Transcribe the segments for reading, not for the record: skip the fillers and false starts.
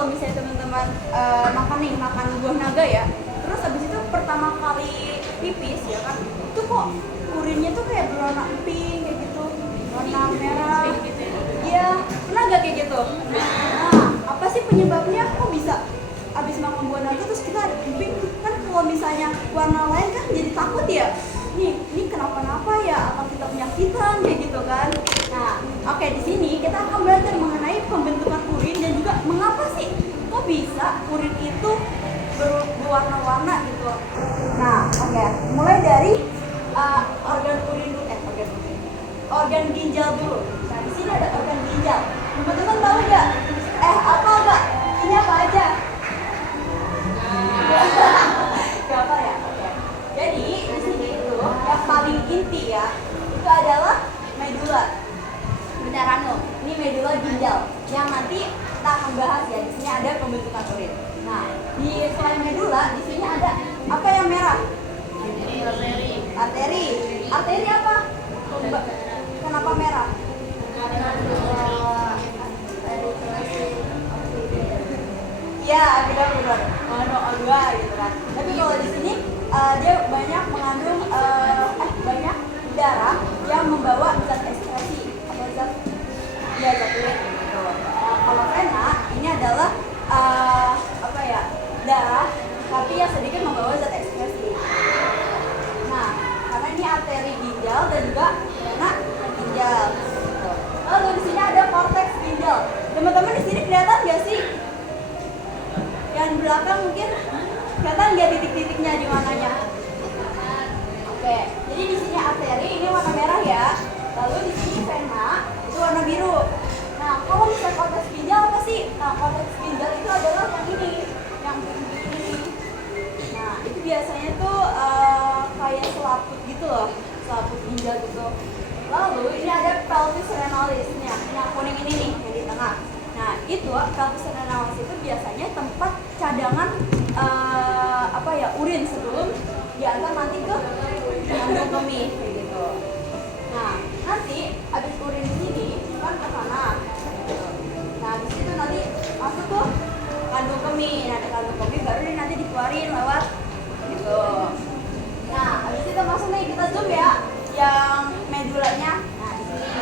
kalau misalnya teman-teman makan buah naga ya, terus habis itu pertama kali pipis ya kan, itu kok urinnya tuh kayak berwarna pink kayak gitu, warna merah. Iya, pernah gak kayak gitu? Nah, apa sih penyebabnya? Kok bisa abis makan buah naga terus kita ada pink? Kan kalau misalnya warna lain kan jadi takut ya. Ini kenapa-napa ya? Apa kita penyakitan kayak gitu kan? Nah, oke, di sini kita akan belajar mengenai pembentukan urin dan juga mengapa sih kok bisa urin itu berwarna-warna gitu. Nah, oke, mulai dari organ ginjal dulu. Nah, di sini ada organ ginjal. Teman-teman tahu nggak? Apa nggak? Ini apa aja? Gak apa ya? Oke. Jadi di sini itu yang paling inti ya, itu adalah medula. Benar Rano. Ini medula ginjal. Yang nanti kita akan bahas ya. Di sini ada pembentukan urin. Nah, di selain medula, di sini ada apa yang merah? Arteri. Arteri apa? Kenapa merah? Ya, benar-benar. Mengandung O2 gitu kan. Tapi kalau di sini dia banyak mengandung banyak darah yang membawa zat ekskresi atau zat urin gitu. Kalau vena ini adalah darah tapi yang sedikit membawa zat ekskresi. Nah, karena ini arteri ginjal dan juga vena ginjal. Gitu. Lalu di sini ada korteks ginjal. Teman-teman di sini kelihatan nggak sih? Yang di belakang mungkin kelihatan nggak titik-titiknya di mananya? Oke, jadi di sini arteri ini warna merah ya. Lalu di sini vena itu warna biru. Nah, kalau misalnya korteks ginjal apa sih? Nah, korteks ginjal itu adalah yang ini, yang ini. Nah, itu biasanya tuh kayak selaput gitu loh, selaput ginjal gitu. Lalu ini ada pelvis renalis, yang kuning ini nih, yang di tengah. Nah, itu pelvis renalis itu biasanya tempat cadangan urin sebelum diantar nanti ke kandung kemih kayak gitu. Nah, nanti abis urin di sini kan ke sana. Gitu. Nah, di situ nanti masuk ke kandung kemih. Nah, di kandung kemih baru nanti dikeluarin lewat gitu. Nah, abis itu masuk nih, kita zoom ya yang medulanya. Nah, di sini.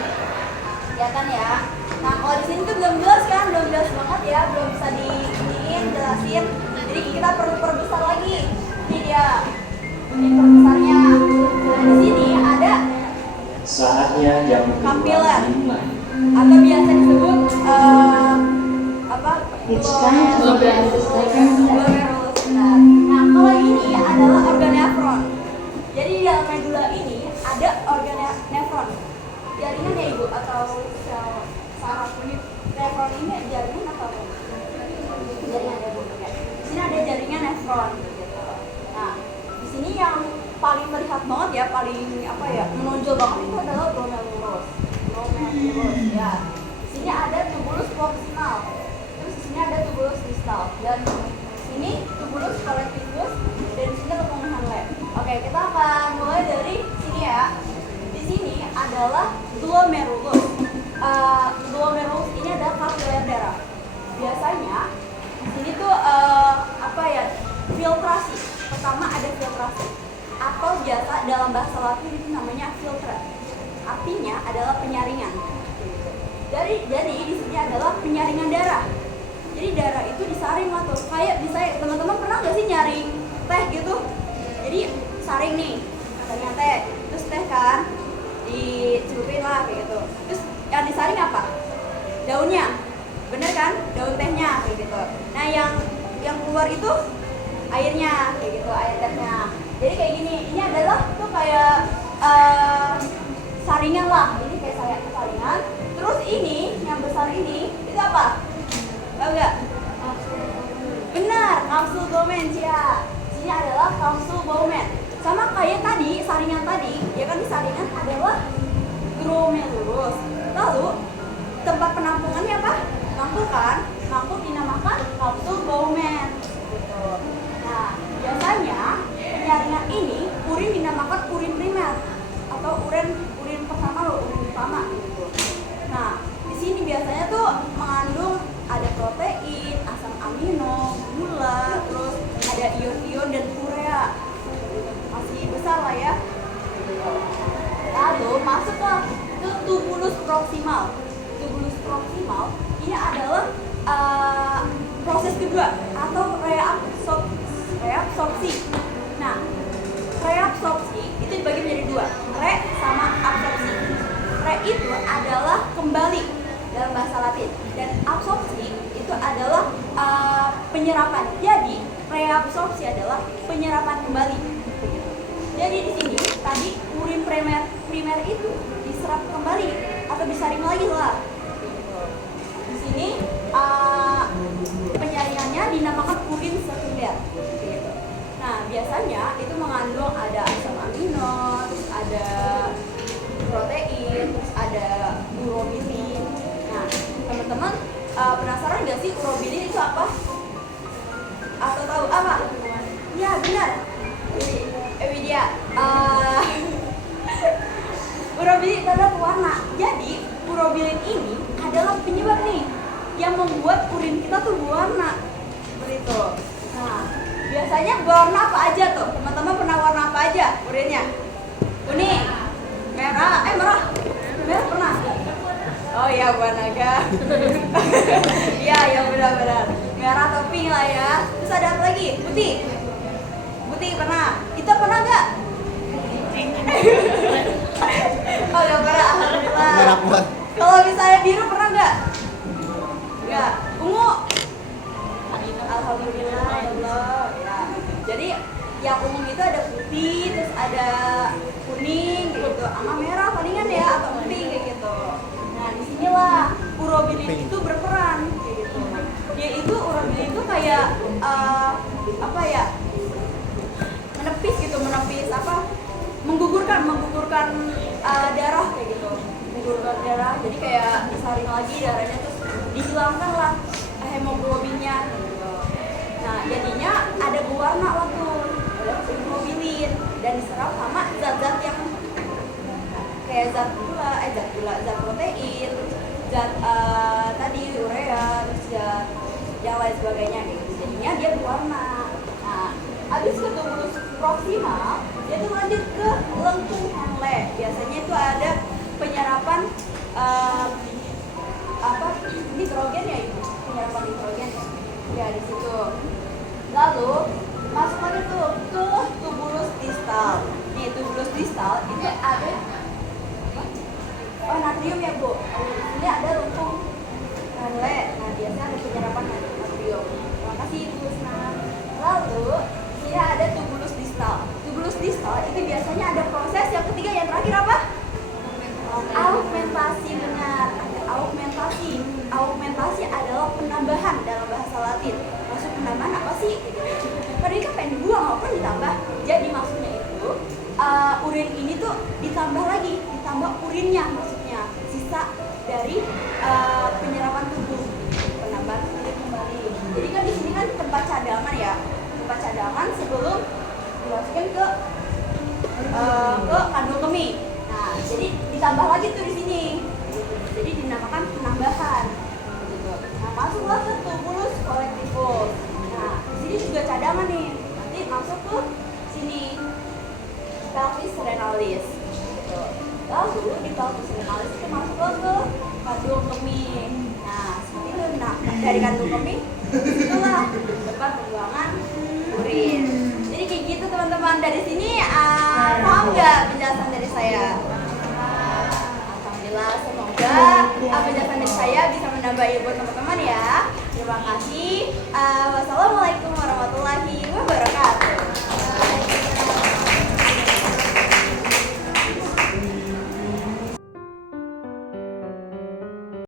Nah, kelihatan ya. Nah, kalau di sini tuh belum jelas kan, belum jelas banget ya, belum bisa jelasin. Jadi kita perlu perbesar lagi. Ini dia. Ini perbesarnya. Nah, di sini ada saatnya yang kapiler atau biasa disebut glomerulus. Nah, kalau ini adalah organ nefron. Jadi di dalam medula ini ada organ nefron. Jaringan ya ibu atau sel saraf ini. Nefron ini jaringan atau jaringan ya bu? Di sini ada jaringan nefron. Gitu. Nah, di sini yang paling terlihat banget ya, paling menonjol banget itu adalah glomerulus. Ya. Di sini ada tubulus proximal. Terus di sini ada tubulus distal dan di sini tubulus collectivus dan di sini kepengurusan lab. Oke, kita akan mulai dari sini ya. Di sini adalah glomerulus. Glomerulus ini adalah kapiler darah. Biasanya di sini tuh filtrasi. Pertama ada filtrasi atau biasa dalam bahasa Latin itu namanya filtrat. Artinya adalah penyaringan. Jadi di sini adalah penyaringan darah. Jadi darah itu disaring lah tuh. Kayak bisa teman-teman pernah nggak sih nyaring teh gitu? Jadi saring nih, saringan teh, terus teh kan dicelupin lah kayak gitu. Terus yang disaring apa? Daunnya, bener kan? Daun tehnya kayak gitu. Nah yang keluar itu airnya kayak gitu, air tehnya. Jadi kayak gini, ini adalah tuh kayak saringan lah. Ini kayak saringan. Terus ini yang besar ini itu apa? Tahu nggak? Benar, kapsul Bowman ya. Ini adalah kapsul Bowman. Sama kayak tadi, saringan tadi, ya kan saringan adalah glomerulus. Lalu tempat penampungannya apa? Mangkuk dinamakan kapsul Bowman. Gitu. Nah, biasanya penyaringan ini urin dinamakan urin primer atau urin pertama urin utama gitu. Nah, di sini biasanya tuh mengandung ada protein, asam proksimal. Tubulus proksimal ini adalah proses kedua atau reabsorpsi. Nah, reabsorpsi itu dibagi menjadi dua, re sama absorpsi. Re itu adalah kembali dalam bahasa Latin, dan absorpsi itu adalah penyerapan. Jadi reabsorpsi adalah penyerapan kembali. Jadi di sini tadi urin primer itu diserap kembali atau disaring lagi lah. Di sini penyaringannya dinamakan urin sekunder. Nah, biasanya itu mengandung ada asam amino, terus ada protein, terus ada urobilin. Nah, teman-teman penasaran nggak sih urobilin itu apa? Atau tahu apa? Ya, benar. Widya. Urobilin itu adalah pewarna. Jadi, urobilin ini adalah penyebab nih yang membuat urin kita tuh berwarna. Seperti itu. Nah, biasanya warna apa aja tuh? Teman-teman pernah warna apa aja urinnya? Kuning, merah, merah pernah? Oh iya, buat naga. Iya, benar-benar. Merah atau pink lah ya. Terus ada apa lagi? Putih pernah? Itu pernah nggak? Oh nggak pernah, alhamdulillah. Merah buat. Kalau misalnya biru pernah nggak? Nggak. Ungu? Alhamdulillah, Allah. Ya. Jadi yang ungu itu ada putih, terus ada kuning gitu, sama merah palingan ya, atau pink kayak gitu. Nah disinilah urobilin itu berperan kayak gitu. Dia itu urobilin itu kayak apa ya? Menepis apa? Menggugurkan darah kayak gitu. Menggugurkan darah. Jadi kayak disaring lagi darahnya, terus dihilangkan lah hemoglobinnya. Nah, jadinya ada berwarna lah tuh, ada hemoglobin dan diserap sama zat-zat yang kayak zat protein, zat tadi urea, terus zat yang lain sebagainya gitu. Jadinya dia berwarna. Nah, habis ke tubulus proksimal, dia tuh lanjut ke lengkung Henle. Biasanya itu ada penyerapan nitrogen ya, ibu, penyerapan nitrogen ya. Ya di situ. Lalu masuk lagi tuh ke tubulus distal. Nih tubulus distal itu ada natrium ya bu. Ini ada lengkung Henle. Nah biasanya ada penyerapan natrium. Terima kasih ibu Senang. Lalu ini ada tubulus distal. Tubulus distal itu biasanya ada proses yang ketiga, yang terakhir apa? Augmentasi. Benar, ada augmentasi. Augmentasi adalah penambahan dalam bahasa Latin. Maksud penambahan apa sih? Tadi kan pengen dibuang, maupun ditambah. Jadi maksudnya itu urin ini tuh ditambah lagi, ditambah urinnya maksudnya. Sisa dari penyerapan tubuh, penambahan urin kembali. Jadi kan di sini kan tempat cadangan ya, tempat cadangan sebelum dimasukkan ke kandung kemih. Nah, jadi ditambah lagi tuh di sini. Jadi dinamakan penambahan. Gitu. Nah, masuklah ke tubulus colectivus. Nah, di sini juga cadangan nih. Nanti masuk ke sini pelvis renalis. Gitu. Lalu di pelvis renalis itu masuk ke kandung kemih. Nah, seperti itu. Nah, dari kandung kemih itulah tempat pembuangan urin. Jadi kayak gitu teman-teman. Dari sini paham nggak penjelasan dari saya? Alhamdulillah, semoga penjelasan dari saya bisa menambah ilmu teman-teman ya. Terima kasih. Wassalamualaikum warahmatullahi wabarakatuh.